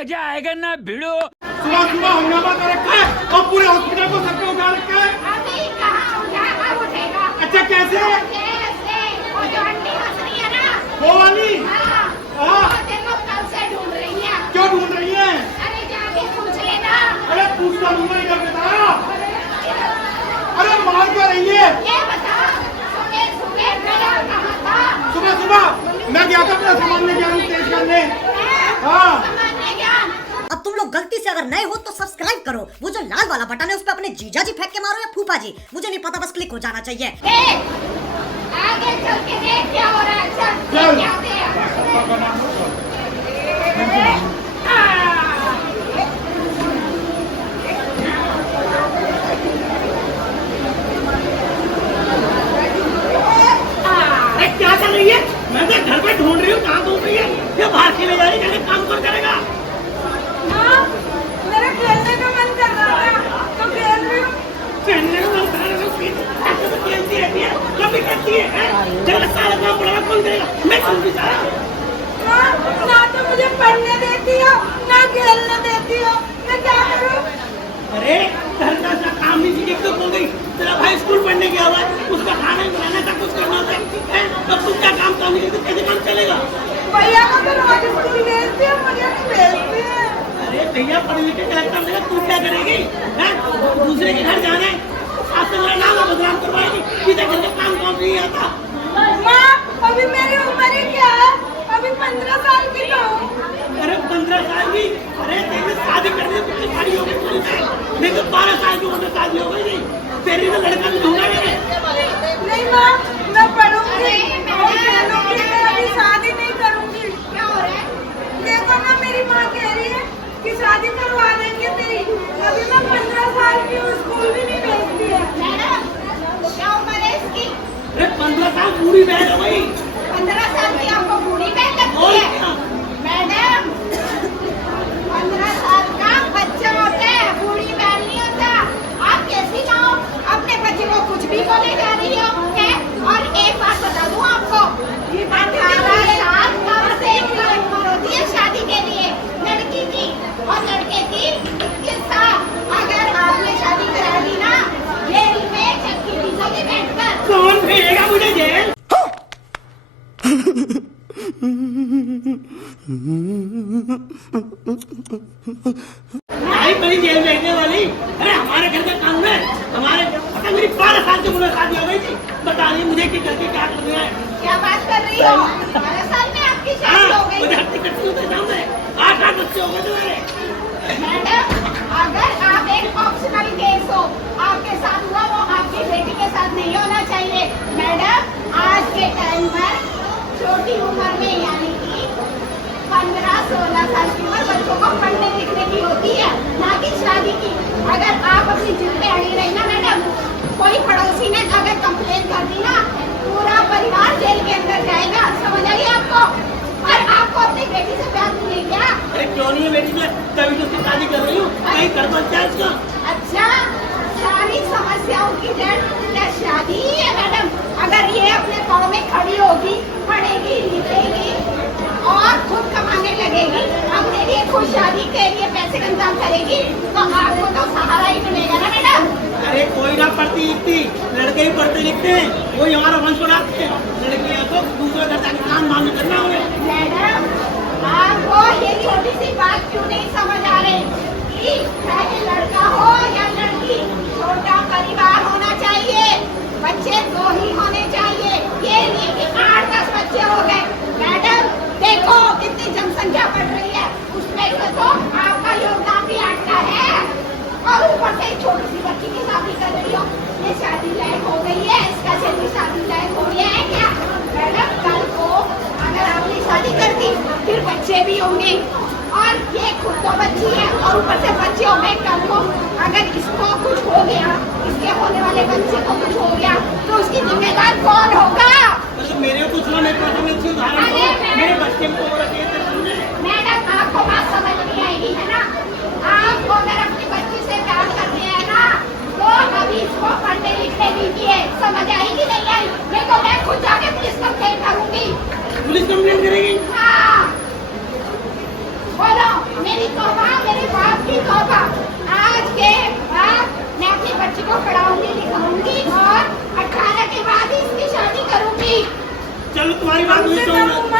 मजा आएगा ना भिड़ो। सुबह सुबह हंगामा कर रखा है और पूरे हॉस्पिटल को सबको उठा रखा है। अभी कहाँ उठा उठेगा? अच्छा कैसे? वो जो आंटी हंस रही है ना, वो वाली? हाँ, हाँ। वो देखो कब से ढूंढ रही है। क्यों ढूंढ रही है? अरे जाके पूछ लेना। अरे पूछता दूंगा इधर बता। अरे मार क्यों रही है? ये बता, सुबह सुबह गया कहाँ था? सुबह सुबह मैं गया था अपना सामान लेके आने तेज करने। हाँ। सामान्य ज्ञान। अब तुम लोग गलती से अगर नए हो तो सब्सक्राइब करो। वो जो लाल वाला बटन है उस पर अपने जीजा जी फेंक के मारो या फूफा जी, मुझे नहीं पता, बस क्लिक हो जाना चाहिए। आगे चल के देख क्या हो रहा है। चल चल। क्या दे? अरे क्या कर रही है? मैं तो घर पे ढूंढ रही हूँ, कहाँ ढूंढ रही है? ये बाहर खेले जा रही है, काम कौन करेगा? मेरा खेलने का मन कर रहा था तो खेल रही हूँ। खेलने में मन कर रहा है, ऐसे तो खेलती रहती है, कभी करती है, जब सारा काम पड़ेगा कौन करेगा? मैं खुद भी जा रहा हूँ। ना तो मुझे पढ़ने देती हो ना खेलने देती हो, मैं क्या करूँ? अरे घर का काम नहीं सीखी तो हो गई। तेरा भाई स्कूल पढ़ने गया हुआ है, उसका खाना ही बनाना था, कुछ करना होता है, तब तुम क्या काम नहीं करते, कैसे काम चलेगा? भैया को तो रोज स्कूल भेजती है, मुझे नहीं भेजती है। अरे भैया पढ़े लिखे कलेक्टर देगा, तू क्या करेगी? दूसरे के घर जाना है, आपसे मेरा नाम बदनाम करवाएगी, सीधे घर का काम नहीं आता। माँ, अभी मेरी उम्र ही क्या है? अभी 15 साल की तो हूँ। अरे 15 साल की? अरे तेरी शादी करने तो बड़ी हो गई, नहीं तो 12 साल की उम्र शादी हो गई। नहीं तेरी तो लड़का भी ढूंढा मैंने। नहीं माँ, मैं पढ़ूंगी और खेलूंगी, मैं अभी शादी नहीं करूंगी। क्या हो रहा है? देखो ना, मेरी माँ कह रही है कि शादी करवा देंगे तेरी। अभी मैं 15 साल की हूँ, स्कूल भी नहीं भेजती है। क्या उम्र है इसकी? अरे 15 साल पूरी बहन हो गई। 15 साल की आपको बूढ़ी बहन लगती है? मैडम, 15 साल का बच्चा होता है, बूढ़ी बहन नहीं होता। आप कैसी ना हो, अपने बच्चे को कुछ भी बोले जा रही हो है? और एक बात बता दूं आपको, 18 साल कब से उम्र होती है शादी के लिए लड़की की और लड़के की 21 साल। अगर आपने शादी करा दी ना, जेल में चक्की पीसोगी बैठकर। कौन भेजेगा मुझे जेल? नहीं बड़ी जेल भेजने वाली। अरे हमारे घर का कानून है, हमारे पता मेरी 12 साल की उम्र शादी हो गई थी, बता रही मुझे कि करके क्या करना है। क्या बात कर रही हो? 12 साल में आपकी शादी हो गई? मुझे हफ्ते कटती होते सामने 8 बच्चे हो गए तुम्हारे। मैडम, अगर आप एक ऑप्शनल केस हो, आपके साथ हुआ, वो आपकी बेटी के साथ नहीं होना चाहिए। मैडम, आज के टाइम पर छोटी उम्र में यानी कि 15-16 साल की उम्र बच्चों को पढ़ने लिखने की होती है, ना कि शादी की। अगर आप अपनी जिद पे अड़ी रही ना मैडम, कोई पड़ोसी ने अगर कंप्लेन कर दी ना, पूरा परिवार जेल के अंदर जाएगा, समझ आइए आपको। और आपको अपनी बेटी से प्यार नहीं है क्या? अरे क्यों नहीं है बेटी, मैं कभी तो उसकी शादी कर रही हूँ, कहीं कर दो क्या इसका? अच्छा, सारी समस्याओं की जड़ क्या शादी ही है मैडम? अगर ये अपने पाँव में खड़ी होगी, पढ़ेगी लिखेगी और खुद कमाने लगेगी, अपने लिए खुद शादी के लिए पैसे का इंतजाम करेगी, तो आपको तो सहारा ही मिलेगा ना मैडम। अरे कोई ना पढ़ती लिखती, लड़के ही पढ़ते लिखते हैं, वही हमारा वंश बढ़ाते हैं। लड़कियां तो दूसरे घर जाके काम धाम करना उन्हें। मैडम, आपको ये छोटी सी बात क्यों नहीं समझ आ रही कि चाहे लड़का हो या लड़की, छोटा परिवार होना चाहिए, बच्चे 2 ही होने चाहिए, ये नहीं कि 8-10 बच्चे हो गए। मैडम देखो कितनी जनसंख्या बढ़ रही है, उसमें तो आपका योगदान भी आता है, और ऊपर से छोटी सी बच्ची की शादी कर रही हो। ये शादी लायक हो गई है, इसका जल्दी शादी लायक हो गया है क्या? मैडम, कल को अगर आपने शादी कर दी, फिर बच्चे भी होंगे, और ये खुद तो बच्ची है और ऊपर से बच्चे हो गए। कल को अगर इसको कुछ हो गया, इसके होने वाले बच्चे को कुछ हो गया, तो उसकी जिम्मेदार कौन होगा? मतलब मेरे को कुछ ना, मेरे पास में उदाहरण दो, मेरे बच्चे को रखिए तेरे सामने। मैडम, आपको बात समझ नहीं आएगी है ना? आपको अगर अपनी बच्ची से प्यार करते हैं ना, तो अभी इसको पढ़ने लिखने दीजिए, समझ आएगी नहीं आई? नहीं तो मैं खुद जाके पुलिस कंप्लेंट करूंगी। पुलिस कंप्लेंट करेगी? हाँ, बोलो, मेरी तुम्हारी बात कम नहीं से समझ कम में उम्र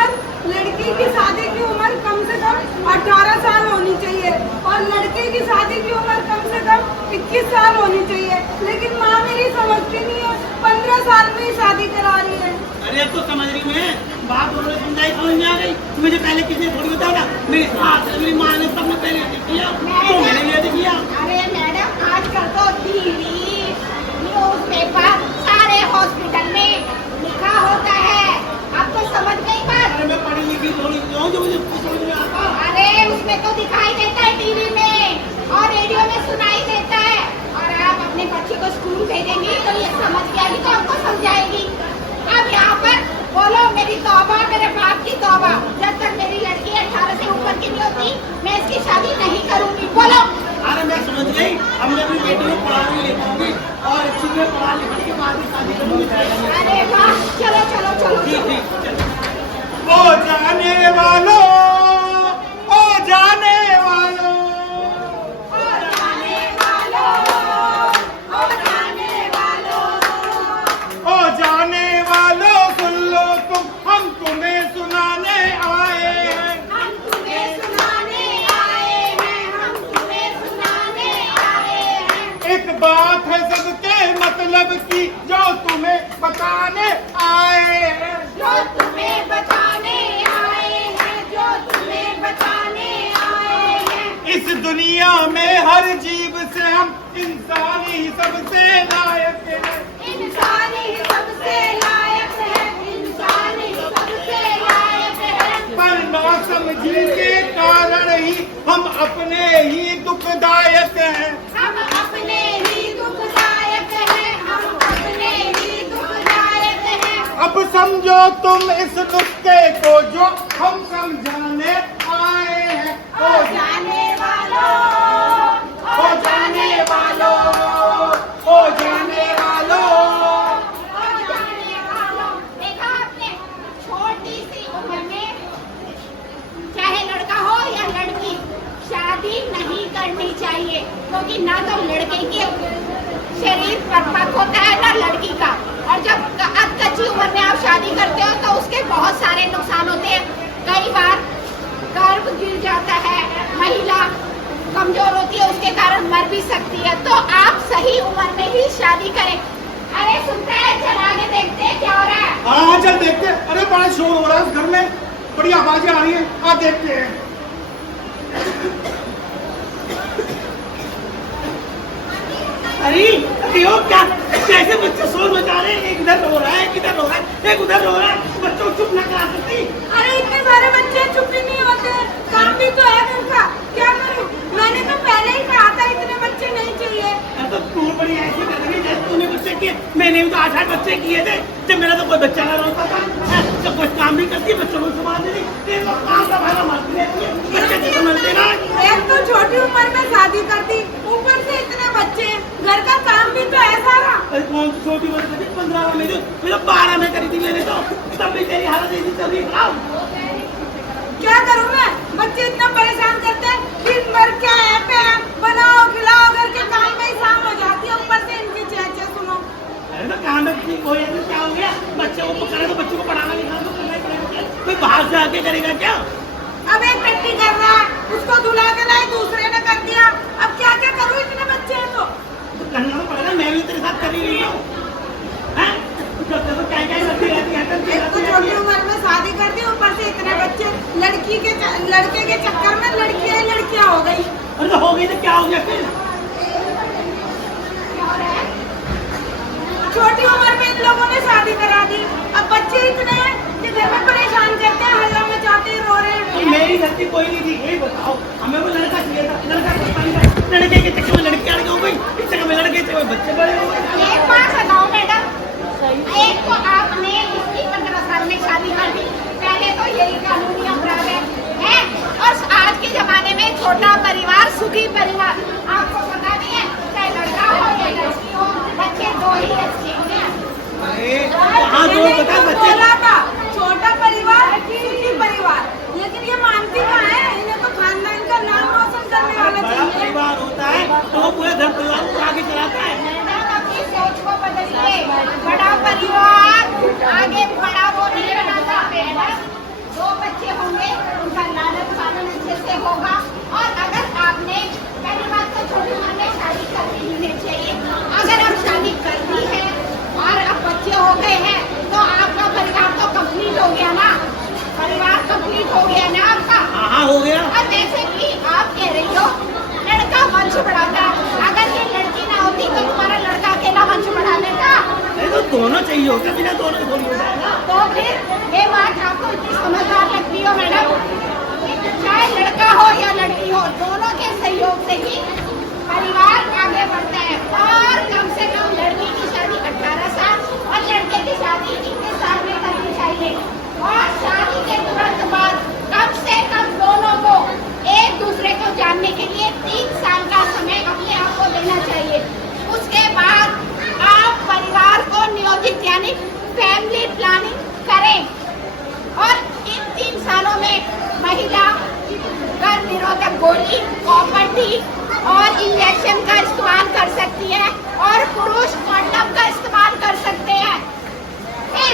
लड़की की शादी की उम्र कम से कम 18 साल होनी चाहिए और लड़के की शादी की उम्र कम से कम 21 साल होनी चाहिए। लेकिन माँ मेरी समझती नहीं है, 15 साल में ही शादी करा रही है। अरे अब तो समझ रही मैं बात उन्होंने समझाई, समझ में आ गई। मुझे पहले किसी ने थोड़ी बताया, मेरी सास मेरी माँ ने सबने पहले ये किया, तो मैंने भी ये किया। अरे मैडम, आजकल तो टीवी, न्यूज़पेपर सारे हॉस्पिटल में लिखा होता है। अब तो समझ गई बात। अरे मैं पढ़ी लिखी थोड़ी हूँ जो मुझे समझ में आता। अरे उसमें तो दिखाई देता है टीवी में और रेडियो में सुनाई देता है। और आप अपने बच्चे को स्कूल भेजेंगी तो ये समझ के आएगी तो आपको समझाएगी। अब यहाँ पर बोलो मेरी तौबा, मेरे बाप की तौबा, जब तक मेरी लड़की 18 से ऊपर की नहीं होती मैं इसकी शादी नहीं करूंगी। बोलो। अरे मैं समझ गई, अब मैं अपनी बेटी को पढ़ाऊंगी लिखाऊंगी और अच्छी से पढ़ा लिखा के बाद ही शादी करूंगी। अरे वाह, चलो चलो चलो ठीक चलो। ठीक चलो। ओ जाने वालों, ओ जाने वालों, ओ जाने वालों, ओ जाने वालों, ओ जाने वालों, सुन लो तुम, हम तुम्हें सुनाने आए हैं। हम तुम्हें सुनाने आए हैं, हम तुम्हें सुनाने आए हैं। एक बात है सबके मतलब की जो तुम्हें बताने आए हैं। जो तुम्हें बताने आए हैं, जो तुम्हें बताने आए हैं। इस दुनिया में हर जीव से हम इंसान ही सबसे लायक है। इंसान ही सबसे लायक है, इंसान ही सबसे लायक है। पर नासमझी के कारण ही हम अपने ही दुखदायक हैं। हम अपने ही दुखदायक हैं, हम अपने ही दुखदायक हैं। अब समझो तुम इस नुस्खे को जो हम समझाने आए हैं। ओ जाने वालों, ओ जाने वालों, ओ जाने वालों। ओ जाने वालों। देखा आपने, छोटी सी उम्र में चाहे लड़का हो या लड़की शादी नहीं करनी चाहिए, क्योंकि ना तो लड़के के शरीर परिपक्व होता है ना लड़की का। और जब कच्ची उम्र में आप शादी करते हो तो उसके बहुत सारे नुकसान होते हैं। कई बार गर्भ गिर जाता है, महिला कमजोर होती है, उसके कारण मर भी सकती है। तो आप सही उम्र में ही शादी करें। अरे सुनते हैं, चल आगे देखते हैं क्या हो रहा है। हाँ चल देखते हैं। अरे बड़ा शोर हो रहा है उस घर में, बड़ी आवाजें आ रही हैं। हाँ देखते हैं। अरे अरे ओ क्या कैसे बच्चे शोर मचा रहे हैं, एक इधर रो रहा है, एक इधर रो रहा है, एक उधर रो रहा है। बच्चों को चुप ना करा सकती। अरे इतने सारे बच्चे चुप ही नहीं होते, काम भी तो है घर का, क्या करूं? मैंने तो पहले ही कहा था इतने बच्चे नहीं चाहिए। तो तू बड़ी ऐसी कर रही है जैसे तूने बच्चे किए। मैंने भी तो 8 बच्चे किए थे जब मेरा तो कोई बच्चा ना रोता था। जब कुछ काम भी करती, बच्चों को संभाल देती, तेरे को काम का भागा मारती रहती है, बच्चे तो समझते ना। एक तो छोटी उम्र में शादी कर दी, ऊपर से इतने बच्चे, घर का काम भी तो है सारा। अरे कौन सी छोटी उम्र में 15 में, जो 12 में करी थी मैंने तो, तब भी तेरी हालत ऐसी चल रही है। क्या करूं मैं? बच्चे इतना परेशान करते हैं, दिन भर क्या है पे बनाओ खिलाओ, घर के काम में ही शाम हो जाती है, ऊपर से इनकी चेचे सुनो। अरे तो काम में ठीक हो जाए तो क्या हो गया? बच्चे को पकड़े तो बच्चों को पढ़ाना लिखाना तो करना ही पड़ेगा। कोई बाहर से आके करेगा क्या? अब एक टट्टी कर रहा है, उसको धुला के लाई, दूसरे ने कर दिया। अब क्या क्या करूं, इतने बच्चे हैं तो करना तो पड़ेगा। मैं भी तेरे साथ कर ही रही हूँ। हैं? तो क्या क्या करती रहती है? एक तो छोटी उम्र में शादी कर दी, ऊपर से इतने बच्चे, लड़के के चक्कर में लड़कियां ही लड़कियां हो गई। अरे तो हो गई तो क्या हो गया फिर? छोटी उम्र में इन लोगों ने शादी करा दी। अब बच्चे इतने हैं कि घर में परेशान करते हैं, हल्ला मचाते रो रहे हैं। तो मेरी गलती कोई नहीं थी, यही बताओ। हमें वो लड़का चाहिए था, लड़का पसंद था। लड़के के चक्कर में लड़की अड़ हो गई, इस चक्कर में लड़के से बच्चे बड़े हो गए। एक बात बताओ मैडम, एक तो आपने इसकी 15 साल में शादी कर दी, पहले तो यही कानूनी अपराध है। और आज के जमाने में छोटा परिवार सुखी परिवार, आपको पता नहीं है, चाहे लड़का हो या लड़की हो, बच्चे दो ही अच्छे हैं। अरे कहाँ जो पता है बच्चे बोला था छोटा परिवार सुखी परिवार, लेकिन ये मानती कहाँ है? इन्हें तो खानदान का नाम रोशन करने वाला बड़ा चाहिए। परिवार होता है तो वो पूरे घर परिवार होता बिना दोनों थोड़ी हो जाएगा। तो फिर ये बात आपको इतनी समझदार लगती हो मैडम, चाहे लड़का हो या लड़की हो, दोनों के सहयोग से ही परिवार आगे बढ़ता है। और कम से कम लड़की की शादी 18 साल और लड़के की शादी 21 साल में करनी चाहिए। और शादी के तुरंत बाद कम से कम दोनों को एक दूसरे को जानने के लिए 3 साल का समय अपने आप को देना चाहिए। उसके बाद आप परिवार को नियोजित यानी फैमिली प्लानिंग करें। और इन 3 सालों में महिला गर्भ निरोधक गोली, कॉपर टी और इंजेक्शन का इस्तेमाल कर सकती है और पुरुष कंडोम का इस्तेमाल कर सकते हैं। फिर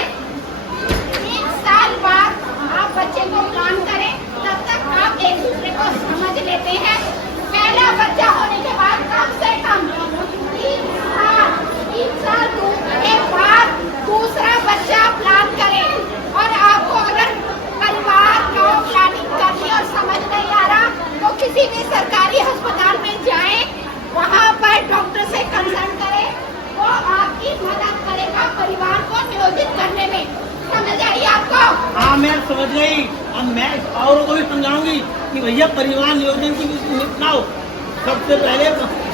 3 साल बाद आप बच्चे को प्लान करें, तब तक आप एक दूसरे को समझ लेते हैं। पहला बच्चा होने के बाद कम से कम 3 साल के बाद दूसरा बच्चा प्लान करें। और आपको अगर परिवार का प्लानिंग करनी और समझ नहीं आ रहा तो किसी भी सरकारी अस्पताल में जाएं, वहाँ पर डॉक्टर से कंसल्ट करें, वो आपकी मदद करेगा परिवार को नियोजित करने में। समझ आई आपको? हाँ मैं समझ गई। अब मैं औरों को भी समझाऊंगी कि भैया परिवार नियोजन की निपटाओ। सबसे पहले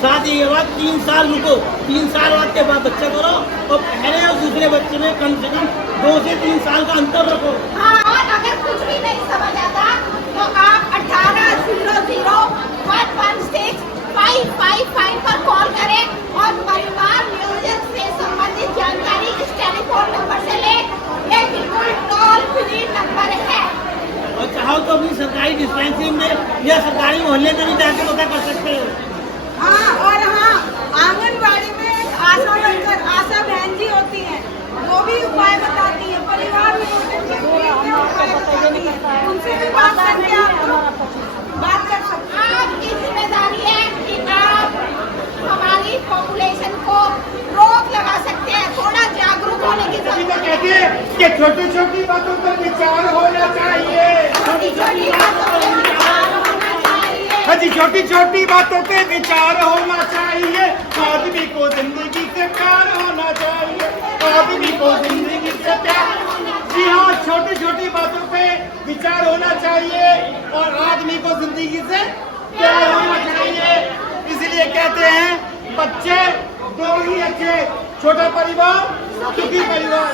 शादी के बाद 3 साल रुको, 3 साल बाद के बाद बच्चा करो और पहले और दूसरे बच्चे में कम से कम 2 से 3 साल का अंतर रखो। हाँ, और अगर कुछ भी नहीं समझ आता तो आप 1800-116-555 पर कॉल करें और परिवार नियोजन से संबंधित जानकारी इस टेलीफोन नंबर से लें। ये बिल्कुल टोल फ्री नंबर है। और चाहो तो अपनी सरकारी डिस्पेंसरी में या सरकारी मोहल्ले में भी जाके पता कर सकते हो। हाँ, और हाँ, आंगनबाड़ी में आशा वर्कर, आशा बहन जी होती हैं, वो भी उपाय बताती है, परिवार में उनके उपाय बताती है, उनसे भी बात करके आप बात कर सकते हैं। आपकी जिम्मेदारी है कि आप हमारी पॉपुलेशन को रोक लगा सकते हैं। थोड़ा जागरूक होने की अभी तो जरूरत कहते है। हैं कि छोटी छोटी बातों पर विचार होना चाहिए। छोटी-छोटी बातों पे विचार होना चाहिए। हाँ जी, छोटी छोटी बातों पे विचार होना चाहिए। आदमी को जिंदगी से प्यार होना चाहिए। आदमी को जिंदगी से प्यार। जी हाँ, छोटी छोटी बातों पे विचार होना चाहिए और आदमी को जिंदगी से प्यार होना चाहिए। इसलिए कहते हैं बच्चे 2 ही अच्छे, छोटा परिवार सुखी परिवार।